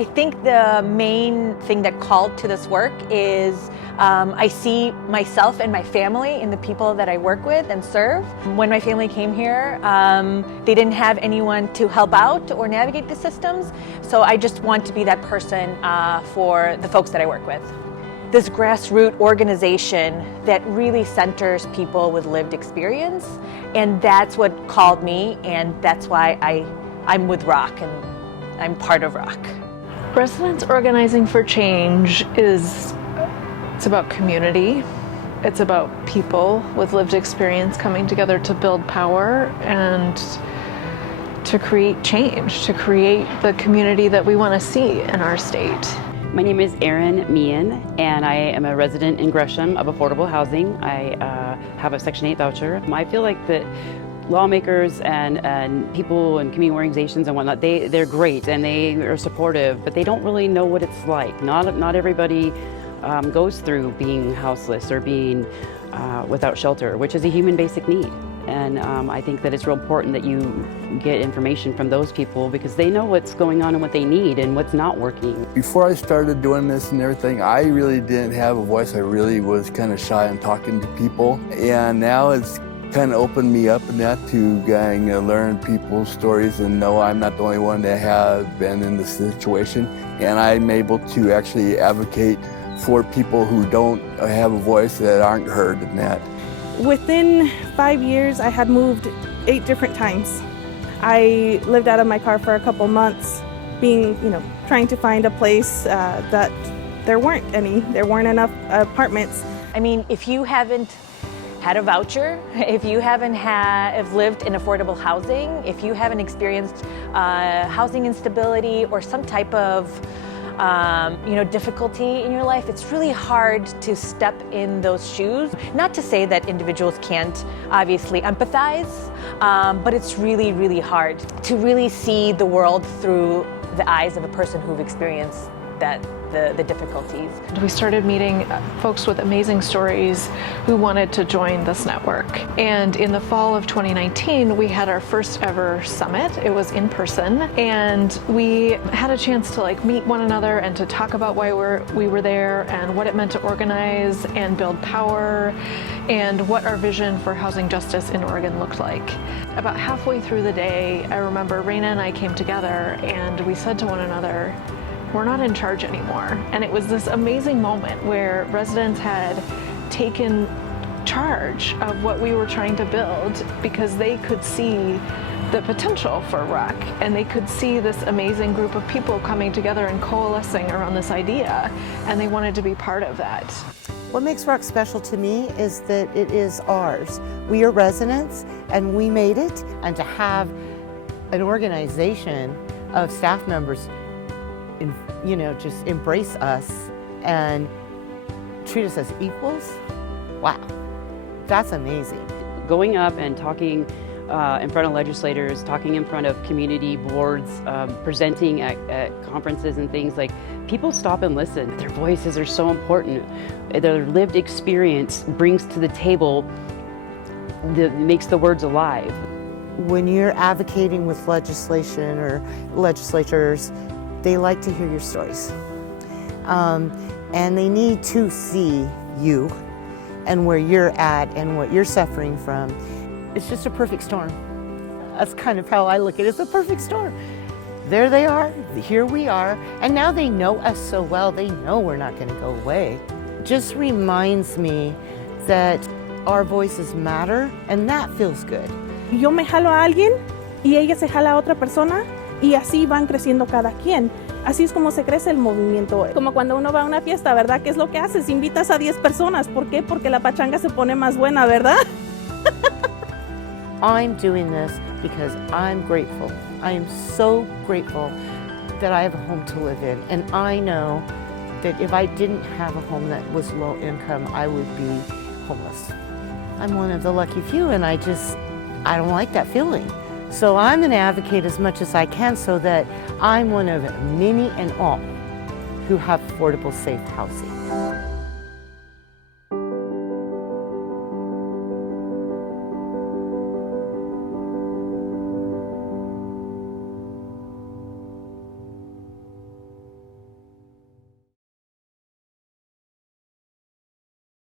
I think the main thing that called to this work is I see myself and my family in the people that I work with and serve. When my family came here, they didn't have anyone to help out or navigate the systems, so I just want to be that person for the folks that I work with. This grassroots organization that really centers people with lived experience, and that's what called me, and that's why I'm with ROC and I'm part of ROC. Residents Organizing for Change it's about community. It's about people with lived experience coming together to build power and to create change, to create the community that we want to see in our state. My name is Erin Meehan, and I am a resident in Gresham of affordable housing. I have a Section 8 voucher. I feel like that lawmakers and people and community organizations and whatnot, they're great and they are supportive, but they don't really know what it's like. Not everybody goes through being houseless or being without shelter, which is a human basic need. And I think that it's real important that you get information from those people because they know what's going on and what they need and what's not working. Before I started doing this and everything, I really didn't have a voice. I really was kind of shy on talking to people. And now it's kind of opened me up in that to learn people's stories and know I'm not the only one that has been in this situation. And I'm able to actually advocate for people who don't have a voice, that aren't heard in that. Within 5 years, I had moved 8 different times. I lived out of my car for a couple months, trying to find a place that there weren't enough apartments. I mean, if you haven't had a voucher, if you haven't lived in affordable housing, if you haven't experienced housing instability or some type of difficulty in your life, it's really hard to step in those shoes. Not to say that individuals can't obviously empathize, but it's really, really hard to really see the world through the eyes of a person who've experienced the difficulties. We started meeting folks with amazing stories who wanted to join this network. And in the fall of 2019, we had our first ever summit. It was in person, and we had a chance to meet one another and to talk about why we were there and what it meant to organize and build power and what our vision for housing justice in Oregon looked like. About halfway through the day, I remember Raina and I came together and we said to one another, we're not in charge anymore. And it was this amazing moment where residents had taken charge of what we were trying to build because they could see the potential for ROC and they could see this amazing group of people coming together and coalescing around this idea, and they wanted to be part of that. What makes ROC special to me is that it is ours. We are residents and we made it, and to have an organization of staff members just embrace us and treat us as equals. Wow, that's amazing. Going up and talking in front of legislators, talking in front of community boards, presenting at conferences and things, people stop and listen. Their voices are so important. Their lived experience brings to the table, makes the words alive. When you're advocating with legislation or legislators, they like to hear your stories. And they need to see you and where you're at and what you're suffering from. It's just a perfect storm. That's kind of how I look at it. It's a perfect storm. There they are, here we are, and now they know us so well, they know we're not going to go away. Just reminds me that our voices matter, and that feels good. Yo me jalo a alguien y ella se jala a otra persona y así van creciendo cada quien. Así es como se crece el movimiento. Como cuando uno va a una fiesta, ¿verdad? ¿Qué es lo que haces? Invitas a 10 personas. ¿Por qué? Porque la pachanga se pone más buena, ¿verdad? I'm doing this because I'm grateful. I am so grateful that I have a home to live in. And I know that if I didn't have a home that was low income, I would be homeless. I'm one of the lucky few, and I don't like that feeling. So I'm going to advocate as much as I can so that I'm one of many and all who have affordable, safe housing.